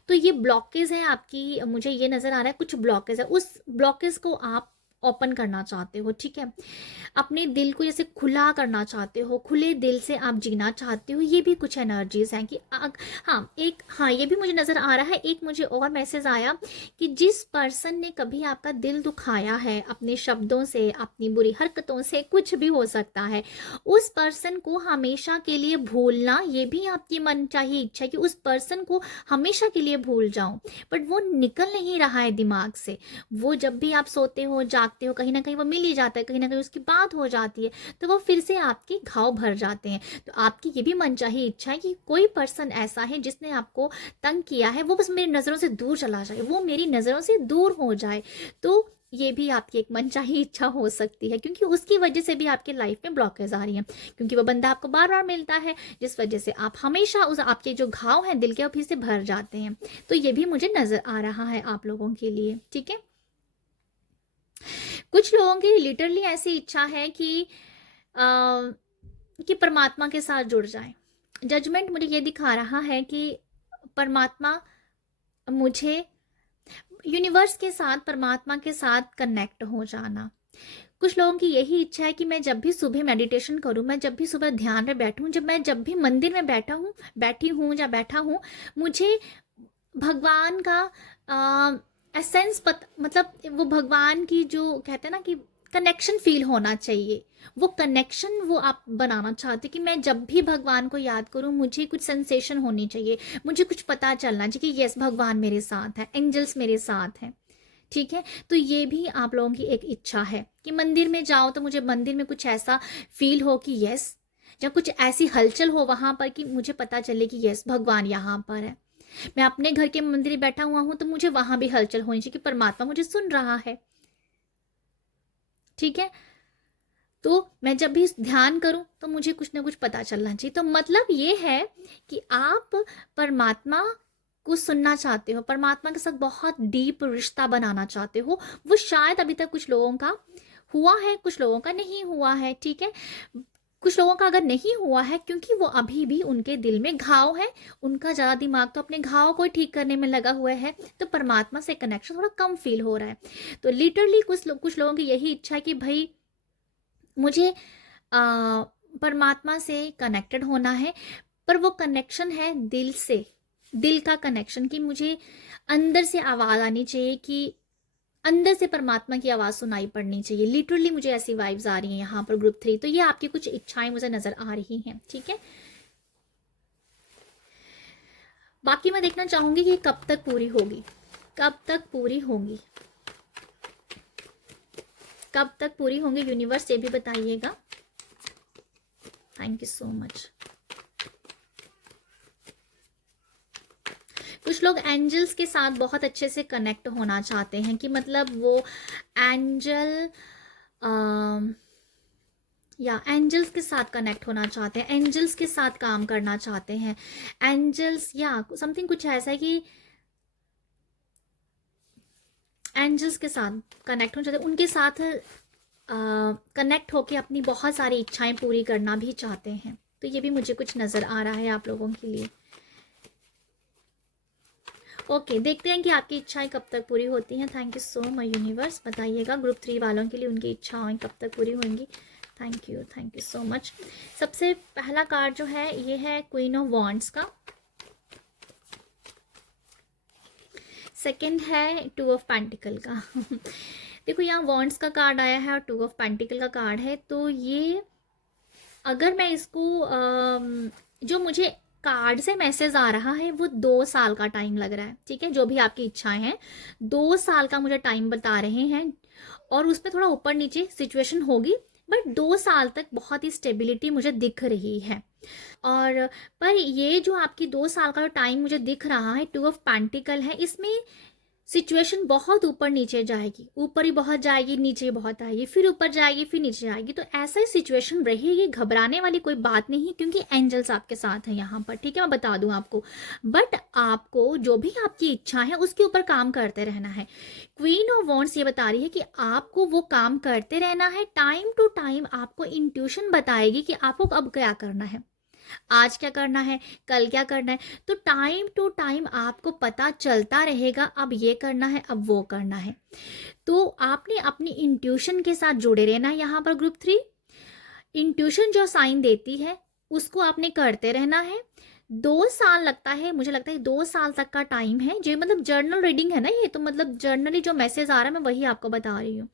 तो ये ब्लॉकेज है आपकी, मुझे ये नज़र आ रहा है कुछ ब्लॉकेज है, उस ब्लॉकेज को आप ओपन करना चाहते हो, ठीक है। अपने दिल को जैसे खुला करना चाहते हो, खुले दिल से आप जीना चाहते हो, ये भी कुछ एनर्जीज हैं कि हाँ ये भी मुझे नज़र आ रहा है। एक मुझे और मैसेज आया कि जिस पर्सन ने कभी आपका दिल दुखाया है अपने शब्दों से, अपनी बुरी हरकतों से, कुछ भी हो सकता है, उस पर्सन को हमेशा के लिए भूलना, ये भी आपकी मनचाही इच्छा है कि उस पर्सन को हमेशा के लिए भूल जाऊं, बट वो निकल नहीं रहा है दिमाग से। वो जब भी आप सोते हो जागते हो, कहीं ना कहीं वो मिल ही जाता है, कहीं ना कहीं उसकी बात हो जाती है, तो वो फिर से आपके घाव भर जाते हैं। तो आपकी ये भी मनचाही इच्छा है कि कोई पर्सन ऐसा है जिसने आपको तंग किया है, वो बस मेरी नज़रों से दूर चला जाए, वो मेरी नज़रों से दूर हो जाए। तो ये भी आपकी एक मनचाही इच्छा हो सकती है, क्योंकि उसकी वजह से भी आपके लाइफ में ब्लॉकेज आ रही हैं, क्योंकि वो बंदा आपको बार बार मिलता है, जिस वजह से आप हमेशा उस आपके जो घाव हैं दिल के वो फिर से भर जाते हैं। तो ये भी मुझे नज़र आ रहा है आप लोगों के लिए, ठीक है। कुछ लोगों की लिटरली ऐसी इच्छा है कि परमात्मा के साथ जुड़ जाए। जजमेंट मुझे ये दिखा रहा है कि परमात्मा मुझे, यूनिवर्स के साथ, परमात्मा के साथ कनेक्ट हो जाना। कुछ लोगों की यही इच्छा है कि मैं जब भी सुबह मेडिटेशन करूं, मैं जब भी सुबह ध्यान में बैठूं, जब भी मंदिर में बैठी हूं या बैठा हूं, मुझे भगवान का एसेंस मतलब वो भगवान की जो कहते हैं ना कि कनेक्शन फील होना चाहिए, वो कनेक्शन वो आप बनाना चाहते कि मैं जब भी भगवान को याद करूं मुझे कुछ सेंसेशन होनी चाहिए, मुझे कुछ पता चलना चाहिए कि यस भगवान मेरे साथ है, एंजल्स मेरे साथ हैं, ठीक है। तो ये भी आप लोगों की एक इच्छा है कि मंदिर में जाओ तो मुझे मंदिर में कुछ ऐसा फील हो कि यस, जब कुछ ऐसी हलचल हो वहां पर कि मुझे पता चले कि यस भगवान यहाँ पर है। मैं अपने घर के मंदिर में बैठा हुआ हूं तो मुझे वहां भी हलचल होनी चाहिए कि परमात्मा मुझे सुन रहा है, ठीक है। तो मैं जब भी ध्यान करूं तो मुझे कुछ ना कुछ पता चलना चाहिए। तो मतलब ये है कि आप परमात्मा को सुनना चाहते हो, परमात्मा के साथ बहुत डीप रिश्ता बनाना चाहते हो। वो शायद अभी तक कुछ लोगों का हुआ है, कुछ लोगों का नहीं हुआ है, ठीक है। कुछ लोगों का अगर नहीं हुआ है क्योंकि वो अभी भी उनके दिल में घाव है, उनका ज़्यादा दिमाग तो अपने घाव को ठीक करने में लगा हुआ है, तो परमात्मा से कनेक्शन थोड़ा कम फील हो रहा है। तो लिटरली कुछ लोगों की यही इच्छा है कि भाई मुझे परमात्मा से कनेक्टेड होना है, पर वो कनेक्शन है दिल से, दिल का कनेक्शन, कि मुझे अंदर से आवाज़ आनी चाहिए, कि अंदर से परमात्मा की आवाज़ सुनाई पड़नी चाहिए। लिटरली मुझे ऐसी वाइब्स आ रही हैं यहाँ पर ग्रुप 3। तो ये आपकी कुछ इच्छाएं मुझे नज़र आ रही हैं, ठीक है। बाकी मैं देखना चाहूँगी कि कब तक पूरी होगी, कब तक पूरी होंगी, कब तक पूरी होंगी, यूनिवर्स ये भी बताइएगा। Thank you so much. कुछ लोग एंजल्स के साथ बहुत अच्छे से कनेक्ट होना चाहते हैं, कि मतलब वो एंजल या एंजल्स के साथ कनेक्ट होना चाहते हैं, एंजल्स के साथ काम करना चाहते हैं, एंजल्स या समथिंग कुछ ऐसा है कि एंजल्स के साथ कनेक्ट होना चाहते हैं, उनके साथ कनेक्ट होके अपनी बहुत सारी इच्छाएं पूरी करना भी चाहते हैं। तो ये भी मुझे कुछ नज़र आ रहा है आप लोगों के लिए। ओके, देखते हैं कि आपकी इच्छाएं कब तक पूरी होती हैं। Thank you so much universe, बताइएगा ग्रुप 3 वालों के लिए उनकी इच्छाएं कब तक पूरी होंगी। Thank you so much. सबसे पहला कार्ड जो है ये है क्वीन ऑफ वॉन्ड्स का, सेकंड है टू ऑफ पेंटिकल का। देखो यहाँ वॉन्ड्स का कार्ड आया है और टू ऑफ पेंटिकल का कार्ड है। तो ये अगर मैं इसको जो मुझे कार्ड से मैसेज आ रहा है वो 2 साल का टाइम लग रहा है, ठीक है। जो भी आपकी इच्छाएं हैं 2 साल का मुझे टाइम बता रहे हैं, और उसमें थोड़ा ऊपर नीचे सिचुएशन होगी, बट 2 साल तक बहुत ही स्टेबिलिटी मुझे दिख रही है। और पर ये जो आपकी 2 साल का टाइम मुझे दिख रहा है, टू ऑफ पेंटिकल है, इसमें सिचुएशन बहुत ऊपर नीचे जाएगी, ऊपर ही बहुत जाएगी, नीचे ही बहुत आएगी, फिर ऊपर जाएगी, फिर नीचे जाएगी। तो ऐसा ही सिचुएशन रहेगी, घबराने वाली कोई बात नहीं, क्योंकि एंजल्स आपके साथ हैं यहाँ पर, ठीक है। मैं बता दूं आपको, बट आपको जो भी आपकी इच्छा है उसके ऊपर काम करते रहना है। क्वीन ऑफ वॉन्ड्स ये बता रही है कि आपको वो काम करते रहना है। टाइम टू टाइम आपको इंट्यूशन बताएगी कि आपको अब क्या करना है, आज क्या करना है, कल क्या करना है। तो टाइम टू टाइम आपको पता चलता रहेगा, अब ये करना है, अब वो करना है। तो आपने अपनी इंट्यूशन के साथ जुड़े रहना है। यहाँ पर ग्रुप 3 इंट्यूशन जो साइन देती है उसको आपने करते रहना है। 2 साल लगता है, मुझे लगता है 2 साल तक का टाइम है। जो मतलब जर्नल रीडिंग है ना ये, तो मतलब जर्नली जो मैसेज आ रहा है मैं वही आपको बता रही हूँ।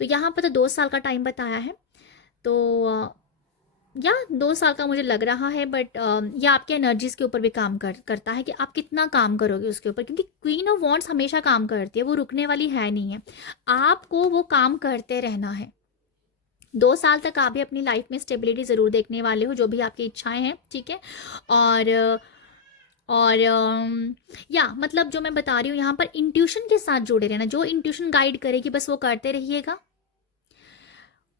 तो यहाँ पर तो 2 साल का टाइम बताया है। तो या 2 साल का मुझे लग रहा है, बट यह आपके एनर्जीज के ऊपर भी काम करता है कि आप कितना काम करोगे उसके ऊपर, क्योंकि क्वीन ऑफ वॉन्ड्स हमेशा काम करती है, वो रुकने वाली है नहीं है। आपको वो काम करते रहना है। 2 साल तक आप भी अपनी लाइफ में स्टेबिलिटी ज़रूर देखने वाले हो, जो भी आपकी इच्छाएं हैं, ठीक है। और या मतलब जो मैं बता रही हूँ यहाँ पर, इंट्यूशन के साथ जुड़े रहना, जो इंट्यूशन गाइड करेगी बस वो करते रहिएगा।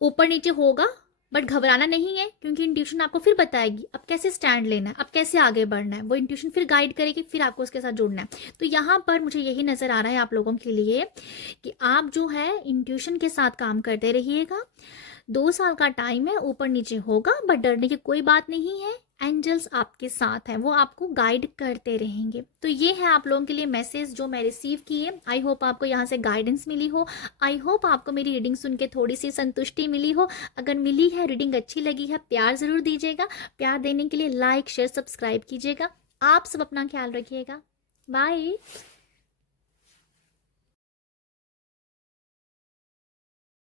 ऊपर नीचे होगा बट घबराना नहीं है, क्योंकि इंट्यूशन आपको फिर बताएगी अब कैसे स्टैंड लेना है, अब कैसे आगे बढ़ना है। वो इंट्यूशन फिर गाइड करेगी, फिर आपको उसके साथ जुड़ना है। तो यहाँ पर मुझे यही नज़र आ रहा है आप लोगों के लिए कि आप जो है इंट्यूशन के साथ काम करते रहिएगा। 2 साल का टाइम है, ऊपर नीचे होगा बट डरने की कोई बात नहीं है। एंजल्स आपके साथ हैं, वो आपको गाइड करते रहेंगे। तो ये है आप लोगों के लिए मैसेज जो मैं रिसीव की है। आई होप आपको यहाँ से गाइडेंस मिली हो। आई होप आपको मेरी रीडिंग सुन के थोड़ी सी संतुष्टि मिली हो। अगर मिली है, रीडिंग अच्छी लगी है, प्यार ज़रूर दीजिएगा। प्यार देने के लिए लाइक शेयर सब्सक्राइब कीजिएगा। आप सब अपना ख्याल रखिएगा। बाय।